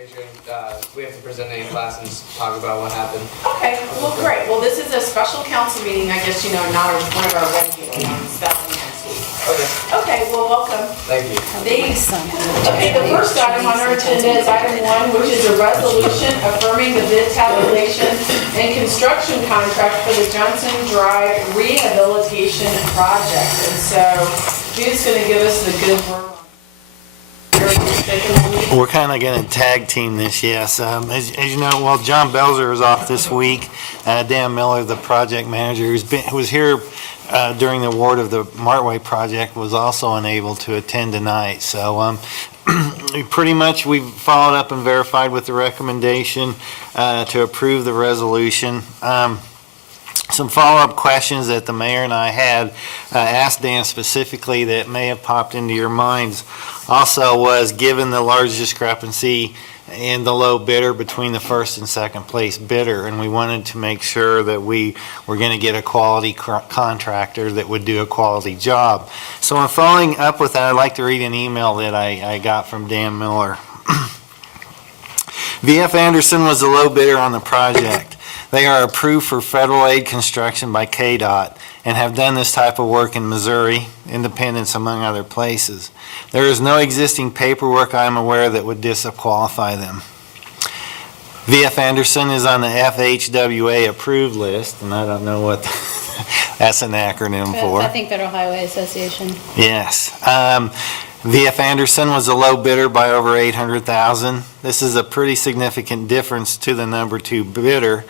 presentation. We have to present it in class and just talk about what happened. Okay, well, great. Well, this is a special council meeting, I guess, you know, not one of our regular ones. That'll be next week. Okay. Okay, well, welcome. Thank you. Thanks. Okay, the first item on our agenda is item 1, which is a resolution affirming the bid tabulation and construction contract for the Johnson Drive Rehabilitation Project. And so, who's going to give us the good word? We're kind of going to tag team this, yes. As you know, well, John Belzer is off this week. Dan Miller, the project manager, who was here during the award of the Martway project, was also unable to attend tonight. So pretty much we've followed up and verified with the recommendation to approve the resolution. Some follow-up questions that the mayor and I had asked Dan specifically that may have popped into your minds also was, given the large discrepancy in the low bidder between the first and second place bidder, and we wanted to make sure that we were going to get a quality contractor that would do a quality job. So in following up with that, I'd like to read an email that I got from Dan Miller. VF Anderson was the low bidder on the project. They are approved for federal aid construction by KDOT and have done this type of work in Missouri, Independence, among other places. There is no existing paperwork I am aware that would disqualify them. VF Anderson is on the FHWA approved list, and I don't know what that's an acronym for. I think Federal Highway Association. Yes. VF Anderson was a low bidder by over $800,000. This is a pretty significant difference to the number 2 bidder,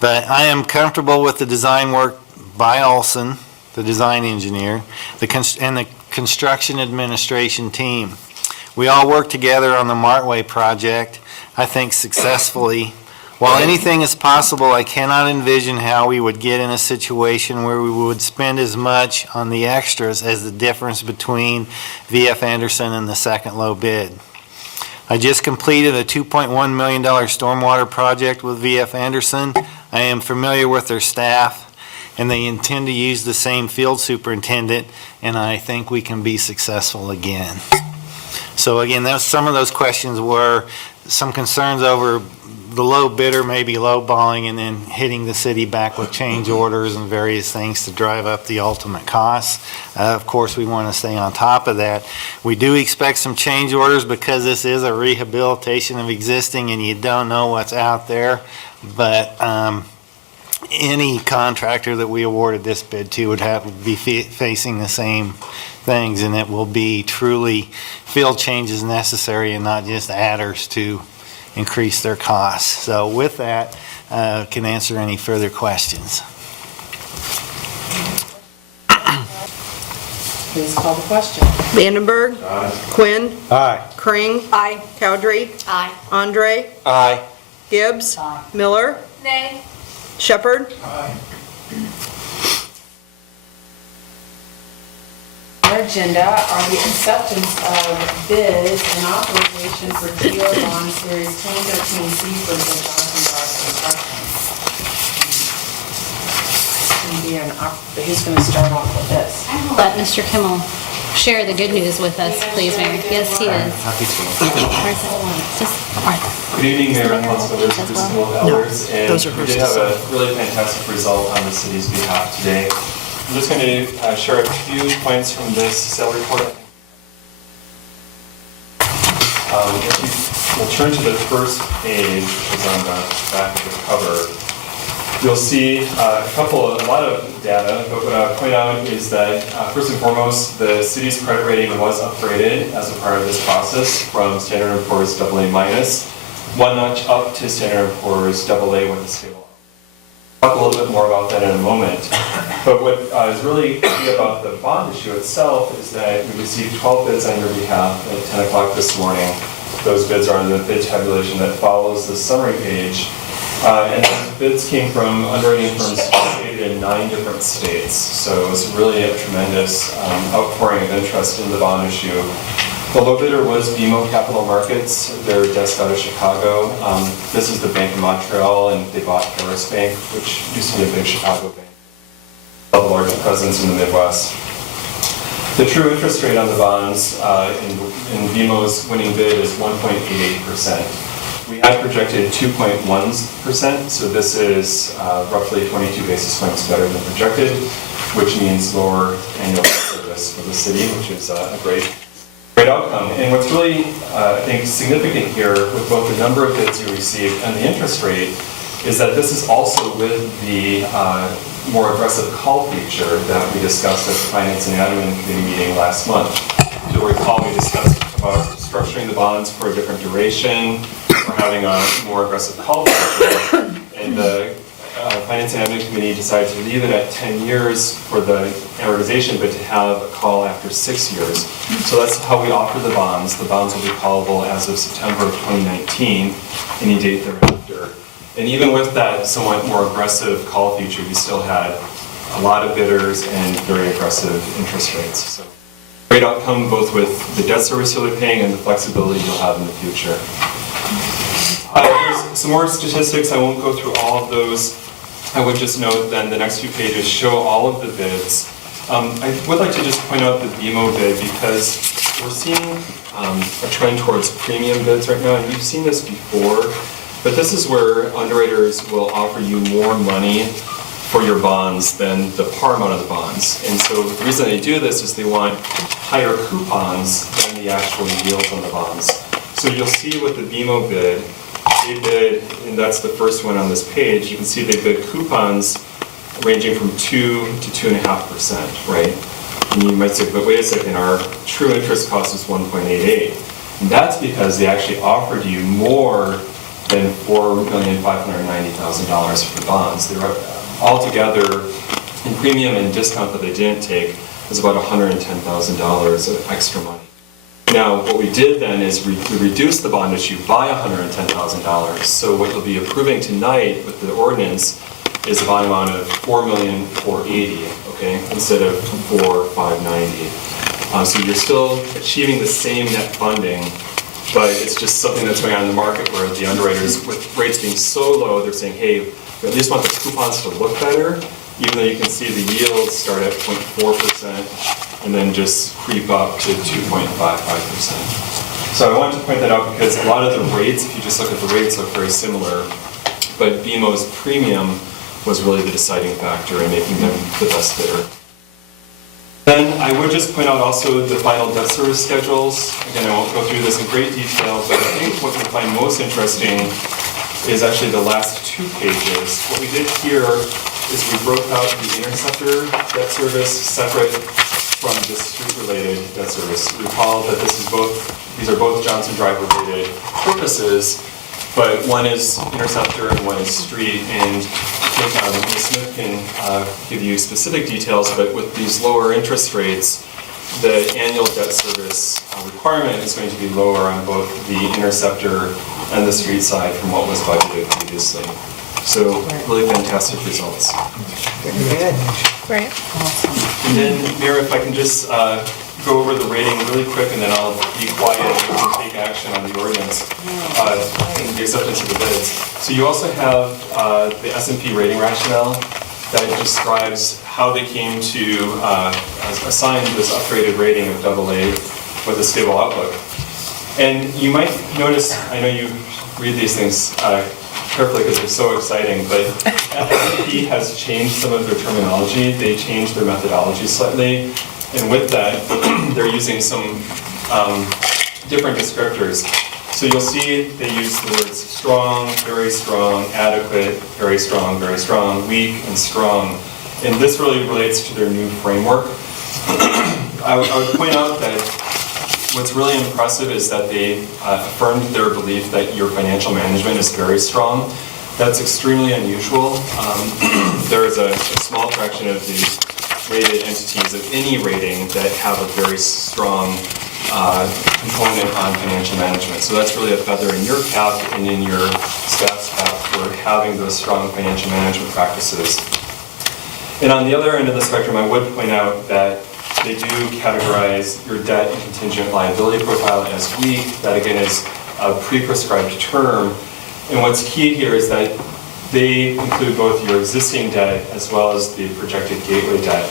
but I am comfortable with the design work by Olson, the design engineer, and the construction administration team. We all worked together on the Martway project, I think successfully. While anything is possible, I cannot envision how we would get in a situation where we would spend as much on the extras as the difference between VF Anderson and the second low bid. I just completed a $2.1 million stormwater project with VF Anderson. I am familiar with their staff, and they intend to use the same field superintendent, and I think we can be successful again. So again, some of those questions were some concerns over the low bidder maybe lowballing and then hitting the city back with change orders and various things to drive up the ultimate costs. Of course, we want to stay on top of that. We do expect some change orders because this is a rehabilitation of existing and you don't know what's out there. But any contractor that we awarded this bid to would have to be facing the same things, and it will be truly field changes necessary and not just adders to increase their costs. So with that, can answer any further questions. Please call the question. Vandenberg. Aye. Quinn. Aye. Kring. Aye. Cowdery. Aye. Andre. Aye. Gibbs. Miller. Nay. Shepherd. Our agenda are the acceptance of bids and authorization for GO Bond Series 2013C for the Johnson Drive construction. Who's going to start off with this? I will let Mr. Kimmel share the good news with us, please, Mayor. Yes, he is. Happy to. Where's that one? Just Martha. Good evening, Mayor and council members of the School of Elders, and those are we hers did to have a really fantastic result on the city's behalf today. I'm just going to share a few points from this sale report. If we'll turn to the first page, which is on the back of the cover, you'll see a lot of data, but what I'll point out is that first and foremost, the city's credit rating was upgraded as a part of this process from Standard & Poor's AA-, one notch up to Standard & Poor's AA with a stable. I'll talk a little bit more about that in a moment. But what is really key about the bond issue itself is that we received 12 bids on your behalf at 10 o'clock this morning. Those bids are on the bid tabulation that follows the summary page. And those bids came from underwriting firms located in 9 different states. So it was really a tremendous outpouring of interest in the bond issue. The low bidder was BMO Capital Markets. They're desk out of Chicago. This is the Bank of Montreal, and they bought Harris Bank, which used to be a big Chicago bank. The largest presence in the Midwest. The true interest rate on the bonds in BMO's winning bid is 1.88%. We had projected 2.1%, so this is roughly 22 basis points better than projected, which means lower annual service for the city, which is a great outcome. And what's really, I think, significant here with both the number of bids you received and the interest rate is that this is also with the more aggressive call feature that we discussed at the Finance and Admin Committee meeting last month. If you'll recall, we discussed about structuring the bonds for a different duration, or having a more aggressive call feature. And the Finance and Admin Committee decided to leave it at 10 years for the amortization, but to have a call after 6 years. So that's how we offer the bonds. The bonds will be callable as of September of 2019, any date thereafter. And even with that somewhat more aggressive call feature, we still had a lot of bidders and very aggressive interest rates. So great outcome both with the debt service you'll be paying and the flexibility you'll have in the future. There's some more statistics. I won't go through all of those. I would just note then the next few pages show all of the bids. I would like to just point out the BMO bid because we're seeing a trend towards premium bids right now, and we've seen this before, but this is where underwriters will offer you more money for your bonds than the par amount of the bonds. And so the reason they do this is they want higher coupons than the actual yields on the bonds. So you'll see with the BMO bid, they bid, and that's the first one on this page, you can see they bid coupons ranging from 2 to 2.5%, right? And you might say, but wait a second, our true interest cost is 1.88. And that's because they actually offered you more than $4,590,000 for the bonds. They were altogether, in premium and discount that they didn't take, was about $110,000 of extra money. Now, what we did then is we reduced the bond issue by $110,000. So what you'll be approving tonight with the ordinance is a bond amount of $4,480,000, okay, instead of $4,590,000. So you're still achieving the same net funding, but it's just something that's going on in the market where the underwriters, with rates being so low, they're saying, hey, we at least want the coupons to look better, even though you can see the yields start at 0.4%. And then just creep up to 2.55%. So I wanted to point that out because a lot of the rates, if you just look at the rates, look very similar. But BMO's premium was really the deciding factor in making them the best bidder. Then I would just point out also the final debt service schedules. Again, I won't go through this in great detail, but I think what you'll find most interesting is actually the last 2 pages. What we did here is we broke out the Interceptor debt service separate from the street-related debt service. Recall that these are both Johnson Drive-related purposes, but one is Interceptor and one is street. And Ms. Smith can give you specific details, but with these lower interest rates, the annual debt service requirement is going to be lower on both the Interceptor and the street side from what was budgeted previously. So really fantastic results. Great. And then, Mayor, if I can just go over the rating really quick, and then I'll be quiet and we can take action on the ordinance and the acceptance of the bids. So you also have the S&P rating rationale that describes how they came to assign this upgraded rating of AA with a stable outlook. And you might notice, I know you read these things carefully because they're so exciting, but S&P has changed some of their terminology. They changed their methodology slightly, and with that, they're using some different descriptors. So you'll see they use the words strong, adequate, very strong, weak, and strong. And this really relates to their new framework. I would point out that what's really impressive is that they affirmed their belief that your financial management is very strong. That's extremely unusual. There is a small fraction of the rated entities of any rating that have a very strong component on financial management. So that's really a feather in your cap and in your staff's cap for having those strong financial management practices. And on the other end of the spectrum, I would point out that they do categorize your debt and contingent liability profile as weak. That again is a pre-prescribed term. And what's key here is that they include both your existing debt as well as the projected gateway debt.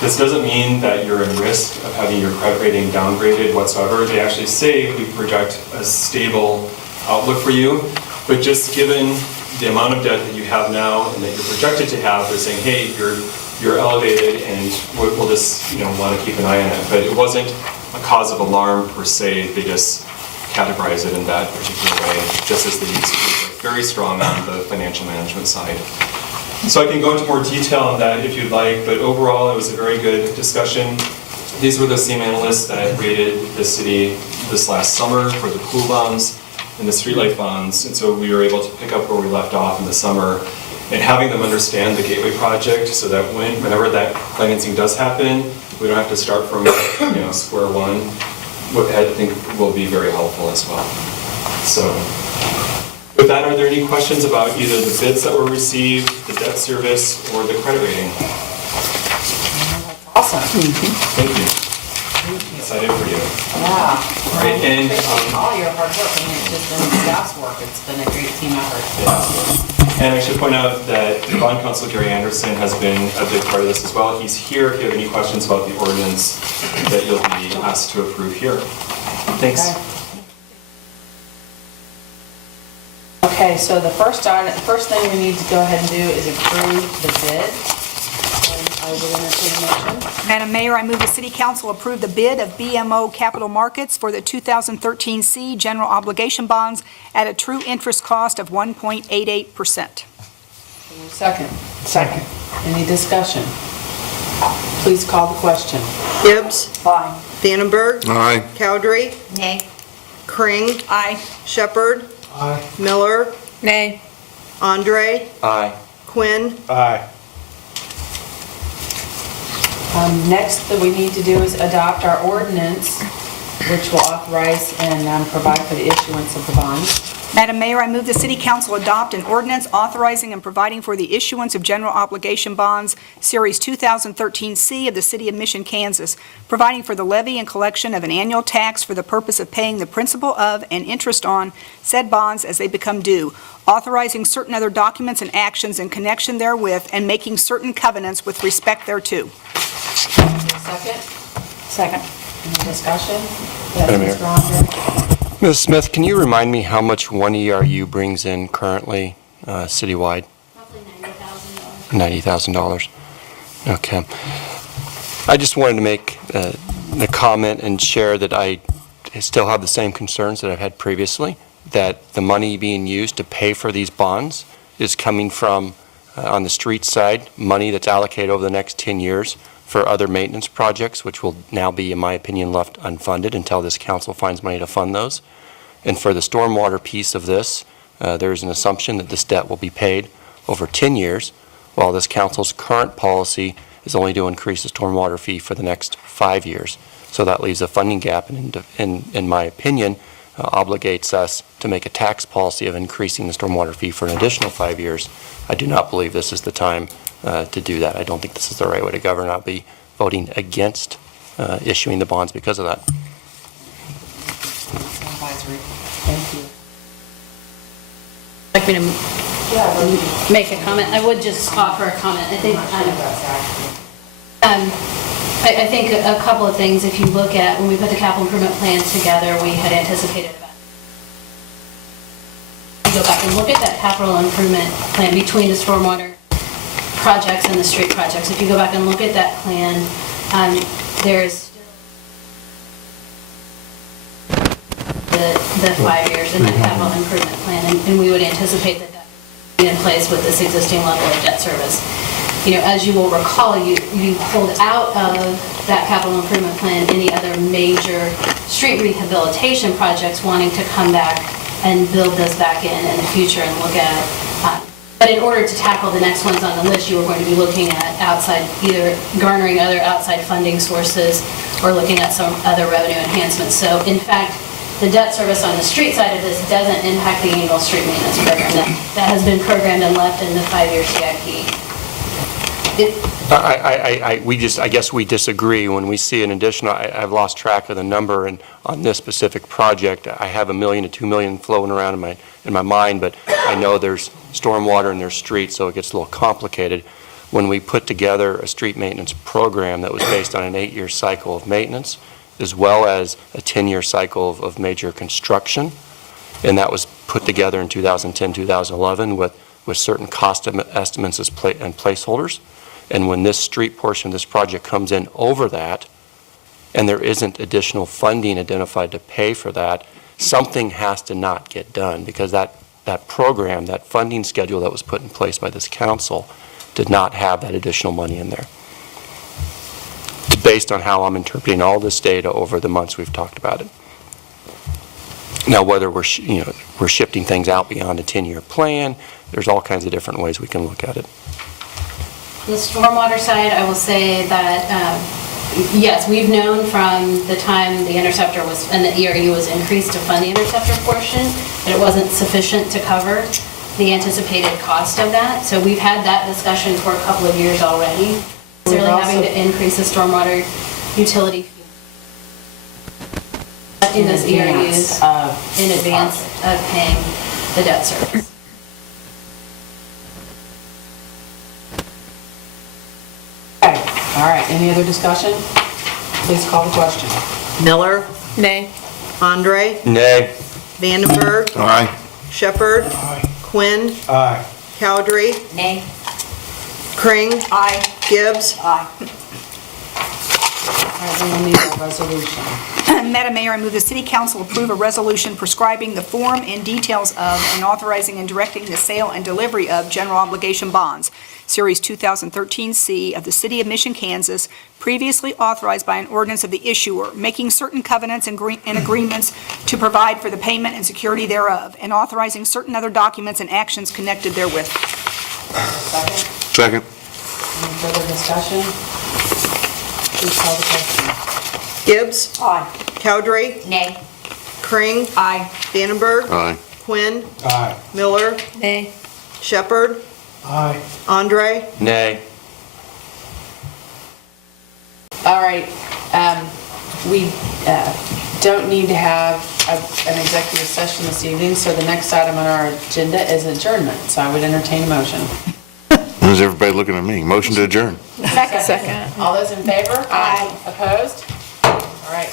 This doesn't mean that you're in risk of having your credit rating downgraded whatsoever. They actually say we project a stable outlook for you, but just given the amount of debt that you have now and that you're projected to have, they're saying, hey, you're elevated and we'll just, want to keep an eye on it. But it wasn't a cause of alarm per se, they just categorize it in that particular way, just as they used to. Very strong on the financial management side. So I can go into more detail on that if you'd like, but overall it was a very good discussion. These were the same analysts that rated the city this last summer for the pool bonds and the streetlight bonds, and so we were able to pick up where we left off in the summer and having them understand the Gateway project so that whenever that financing does happen, we don't have to start from square one, I think will be very helpful as well. So with that, are there any questions about either the bids that were received, the debt service, or the credit rating? Awesome. Thank you. Excited for you. Yeah. Right, and, Appreciate all your hard work. I mean, it's just been staff's work. It's been a great team effort. And I should point out that Bond Counsel Gary Anderson has been a big part of this as well. He's here if you have any questions about the ordinance that you'll be asked to approve here. Thanks. Okay, so the first thing we need to go ahead and do is approve the bid. I would entertain a motion. Madam Mayor, I move the City Council approve the bid of BMO Capital Markets for the 2013 C General Obligation Bonds at a true interest cost of 1.88%. Second. Second. Any discussion? Please call the question. Gibbs. Aye. Dannenberg. Aye. Cowdery. Nay. Kring. Aye. Shepherd. Aye. Miller. Nay. Andre. Aye. Quinn. Aye. Next that we need to do is adopt our ordinance, which will authorize and provide for the issuance of the bonds. Madam Mayor, I move the City Council adopt an ordinance authorizing and providing for the issuance of general obligation bonds, Series 2013 C of the City of Mission, Kansas, providing for the levy and collection of an annual tax for the purpose of paying the principal of and interest on said bonds as they become due, authorizing certain other documents and actions in connection therewith, and making certain covenants with respect thereto. Second? Second. Any discussion? Madam Mayor. Yes, Mr. Andre? Ms. Smith, can you remind me how much one ERU brings in currently citywide? Roughly $90,000. $90,000. Okay. I just wanted to make the comment and share that I still have the same concerns that I've had previously, that the money being used to pay for these bonds is coming from, on the street side, money that's allocated over the next 10 years for other maintenance projects, which will now be, in my opinion, left unfunded until this council finds money to fund those. And for the stormwater piece of this, there is an assumption that this debt will be paid over 10 years, while this council's current policy is only to increase the stormwater fee for the next 5 years. So that leaves a funding gap, and in my opinion, obligates us to make a tax policy of increasing the stormwater fee for an additional 5 years. I do not believe this is the time to do that. I don't think this is the right way to govern. I'll be voting against issuing the bonds because of that. Advisory. Thank you. Like me to make a comment? I would just offer a comment. I think, I think a couple of things. If you look at, when we put the capital improvement plan together, we had anticipated about, go back and look at that capital improvement plan between the stormwater projects and the street projects. If you go back and look at that plan, there's the 5 years in that capital improvement plan, and we would anticipate that that would be in place with this existing level of debt service. As you will recall, you pulled out of that capital improvement plan any other major street rehabilitation projects wanting to come back and build those back in the future and look at. But in order to tackle the next ones on the list, you were going to be looking at outside, either garnering other outside funding sources or looking at some other revenue enhancements. So in fact, the debt service on the street side of this doesn't impact the annual street maintenance program. That has been programmed and left in the 5-year CIP. I guess we disagree. When we see an additional, I've lost track of the number, and on this specific project, I have $1 million to $2 million floating around in my mind, but I know there's stormwater and there's streets, so it gets a little complicated. When we put together a street maintenance program that was based on an 8-year cycle of maintenance, as well as a 10-year cycle of major construction, and that was put together in 2010, 2011 with certain cost estimates and placeholders. And when this street portion of this project comes in over that, and there isn't additional funding identified to pay for that, something has to not get done, because that program, that funding schedule that was put in place by this council did not have that additional money in there. Based on how I'm interpreting all this data over the months we've talked about it. Now, whether we're shifting things out beyond a 10-year plan, there's all kinds of different ways we can look at it. On the stormwater side, I will say that, yes, we've known from the time the interceptor was, and the ERU was increased to fund the interceptor portion, that it wasn't sufficient to cover the anticipated cost of that. So we've had that discussion for a couple of years already. Necessarily having to increase the stormwater utility fee in those ERUs in advance of paying the debt service. Okay, all right, any other discussion? Please call the question. Miller, Nay. Andre, Nay. Vandenberg, Aye. Shepherd, Quinn, Aye. Cowdery, Nay. Kring, Aye. Gibbs, Aye. All right, then we'll need a resolution. Madam Mayor, I move the City Council approve a resolution prescribing the form and details of and authorizing and directing the sale and delivery of general obligation bonds, Series 2013C of the City of Mission, Kansas, previously authorized by an ordinance of the issuer, making certain covenants and agreements to provide for the payment and security thereof, and authorizing certain other documents and actions connected therewith. Second, Second. any further discussion? Please call the question. Gibbs, Aye. Cowdery, Nay. Kring, Aye. Vandenberg, Aye. Quinn, Aye. Miller, Nay. Shepherd, Aye. Andre, Nay. All right, we don't need to have an executive session this evening, so the next item on our agenda is adjournment, so I would entertain a motion. Who's everybody looking at me? Motion to adjourn. Second. All those in favor? Aye. Opposed? All right.